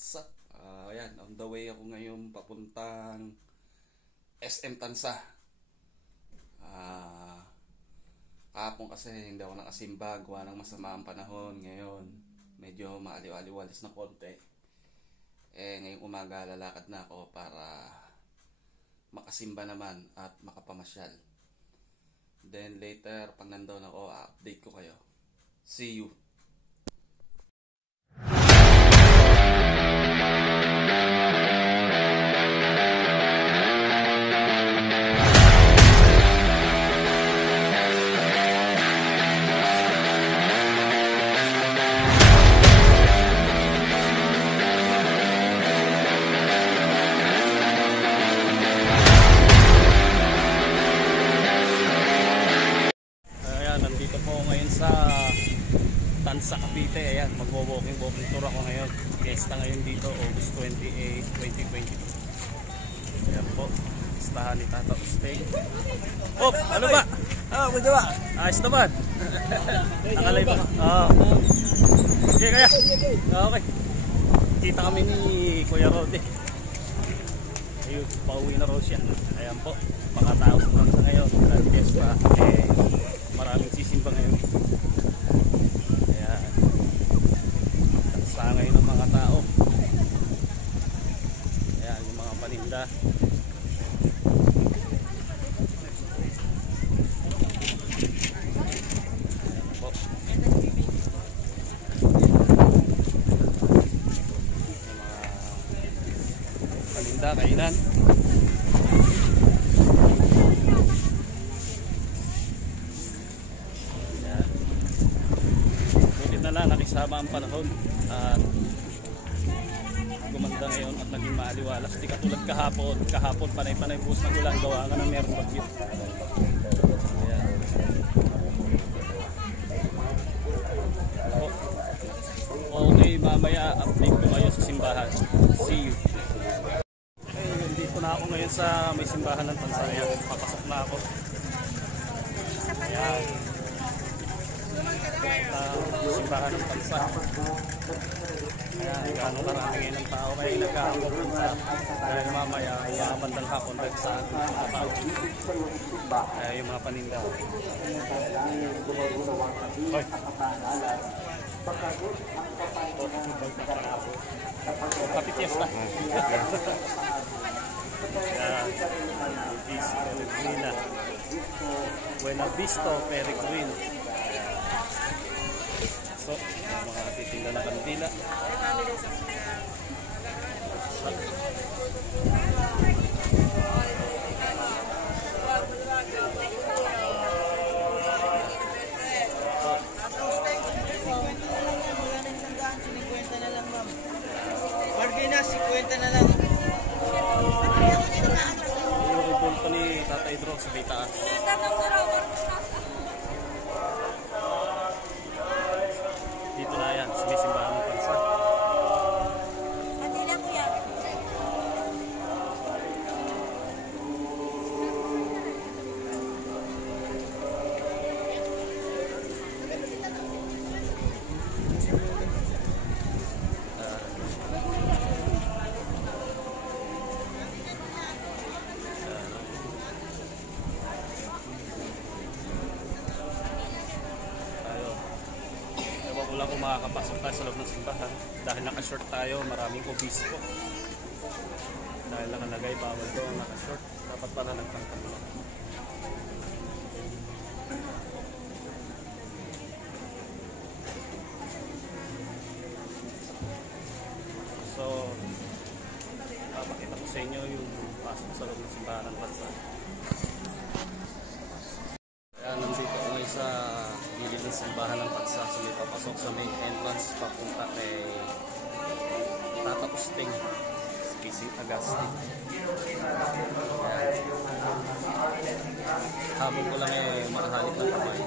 What's up? Ayan, on the way ako ngayon papuntang SM Tansa. Kahapon kasi hindi ako nakasimba, gawa ng masama ang panahon. Ngayon, medyo maaliw-aliwalis na konti. Ngayong umaga lalakad na ako para makasimba naman at makapamasyal. Then later, pag nandoon ako, update ko kayo. See you! Sa Tansa, Cavite. Ayan, magwo-walking tour ako ngayon. Fiesta ngayon dito, August 28, 2022. Ayan po, listahan ni Tata Usteng. Oh, ano ba? Pwede ba? Ayos naman. Nakalay ba? Okay, kaya. Okay. Kita kami ni Kuya Rode. Ayun, pauwi na raw siya. Ayan po, makatao sa Tansa ngayon. Dahil fiesta, maraming sisimba ngayon. Ayan, tansa ngayon ng mga tao. Ayan, yung mga paninda. Ayan po, yung mga paninda, kainan. Nakisama ang panahon at gumanda ngayon at naging maaliwalas. Di katulad kahapon panay-panay buhos ng ulan, gawa nga na meron bagyo. Ayan. Okay, mamaya update ko kayo sa simbahan. See you. Dito na ako ngayon sa may simbahan ng Tansa. Ayan, papasok na ako. Ayan, simbahan ng Tansa. Ayan, gano'ng karami ngayon ng tao, kaya nagkakapunta dahil mamaya ay bandang hapon dahil sa ating mga tao. Kaya yung mga paninda. Hoy! Kapitiesta. Ayan, Buena Vista Peregrine. So, mga titinda na kandila. Bargina, 50 na lang. Yung ribon pa ni Tatay Dro sa Bitaas. Dito na yan, sumisimbahan ng Tansa. Pati lang kuya. Wala kung makakapasok tayo sa loob ng simbahan dahil naka-short tayo, maraming obispo. Dahil nakalagay bawal doon naka-short, dapat pala nagtangkang lang. So, papakita ko sa inyo yung pasok sa loob ng simbahan ng Tansa. Ayan, nandito ko ngayon sa gilid ng simbahan ng Tansa. So may papasok sa main entrance papunta kay Tata Usteng St. Augustine. Habang ko lang makahalip ng kamay.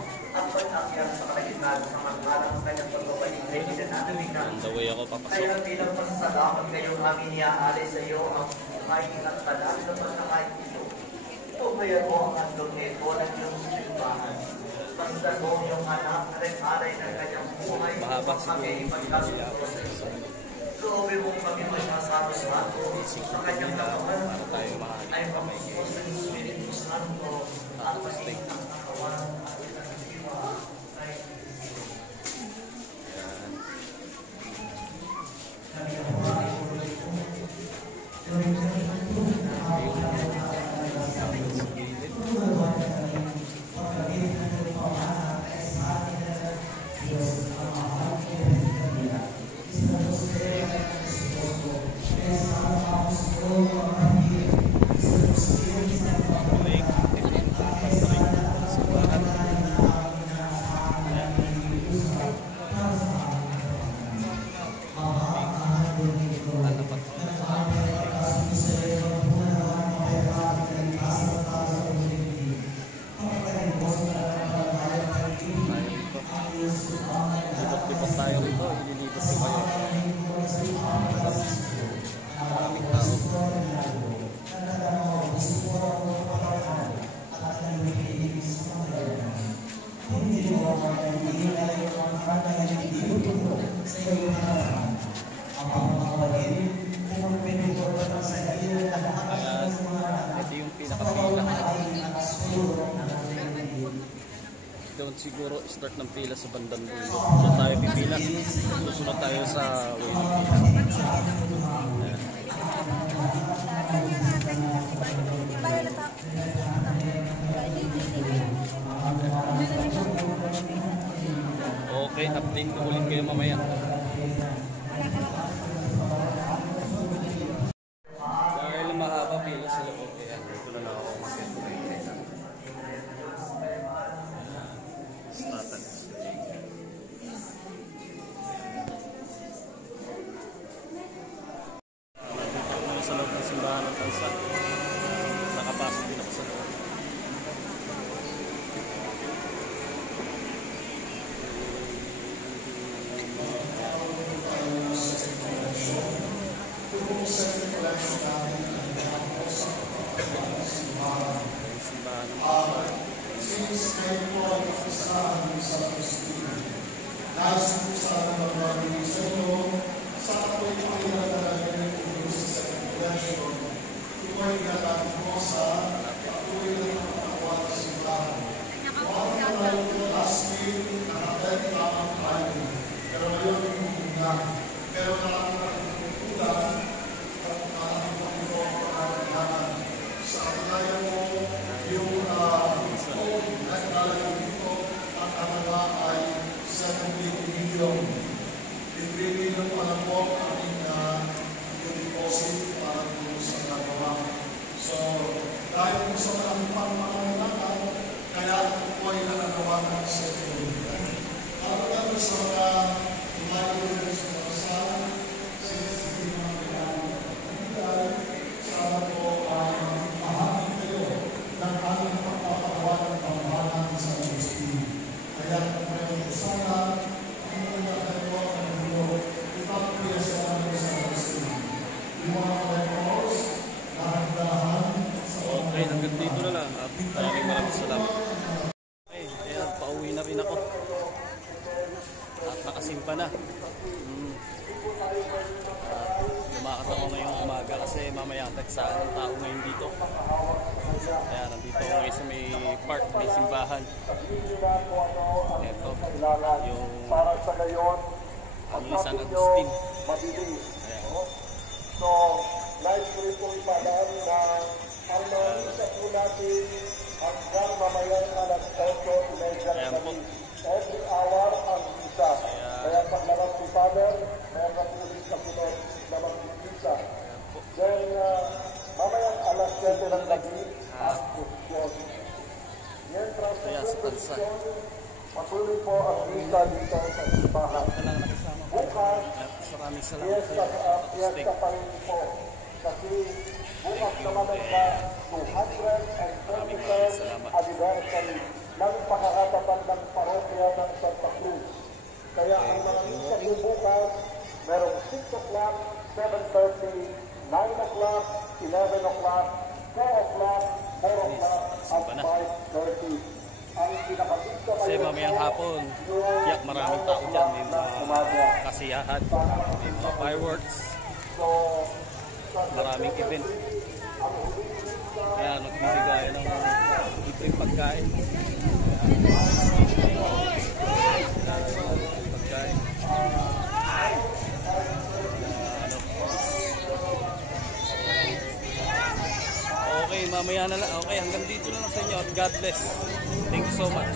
On the way ako papasok. Tubayan mo ang handog nito ng iyong simbahan. Basta mo yung anak na rin alay ng kanyang buhay. Mahaba siguro. Kami ipagkasundo sa iyo. Loobin mong kami secret nila para tayo makakita ay kamay bautismo sa Espiritu Santo at maging ang katawan ng diwa ay lipat tayo rito, ililipat ko kayo. Maraming tao. Kaya ito yung pinakapila. Doon siguro start ng pila sa bandang dulo. Doon tayo pipila. Susunod tayo sa waiting pila. Okay, update ko ulit kayo mamaya. Dahil mahaba pila sa loob, kaya dito na lang ako mag-get. Started. Nandito ako sa loob ng simbahan ng Tansa. Nakapasok din ako sa loob. Simbahan ng Tansa. Since ngayon po ang kapisahan sa Kristiyan, nais po sana magbabalik sa inyo sa ako'y pinagdalagan ng Diyos sa Congregation, tuwa'y natin po sa patuloy na pagkakawa ng simbahan. Huwag na tayo po last week, nakabalik lamang tayo, pero ngayon hindi na. Pero nakakatutulan at nakakatutulan po ang pagkakawa sa kanya mo yung naglalagay dito ang kanala ay 70 million. 50 million pa na po ang aming yung deposit para po sa nagawa. So, dahil po sa maraming pangangailangan, kaya po ay nakagawa ng 7 million. Kapag sa mga tumayo sa mga saan, since hindi mga kailangan sana po ay mahangin kayo ng aming pagpapagawa ng pamahalaan sa Agustin. Kaya kung sana, ang mga kayo ang mundo, ipagpila sa amin sa Agustin. Yung mga kayo, dahan-dahan sa Okay, hanggang dito na lang. At maraming salamat. Okay, kaya pauwi na rin ako. At nakasimpa na. Lumakas ako ngayong umaga kasi mamaya tagsaan ng tao ngayon dito. Kaya nandito ako ngayon sa may park, may simbahan. Ito, yung San Agustin. Ayan. So, live ko rin po ipadaan na ang isa po natin hanggang mamayang alas 8:30 Ayan po. every hour ang isa. Kaya paglabas si Father, meron na po ulit kasunod na mag-isa. Then, mamayang alas 7 ng gabi, ang kusyon. Mientras Kaya sa Tansa. patuloy po ang misa dito sa simbahan. Ito lang nakasama ko. Bukas, At maraming salamat fiesta kayo. pa rin po. Kasi bukas naman ang 223rd salamat. anniversary ng pakakatapan ng parokya ng Santa Cruz. Kaya ang mga misa po bukas, merong 6 o'clock, 7:30, 9 o'clock, 11 o'clock, 4 o'clock, 4 o'clock, at 5:30. Ang pinakapista Kasi mamayang hapon, yak maraming tao dyan. May mga kasiyahan, may mga fireworks. So, maraming event. Kaya nagbibigay ng libreng pagkain. Pagkain. Okay, mamaya na lang. Okay, hanggang dito na lang sa inyo. God bless. Thank you so much.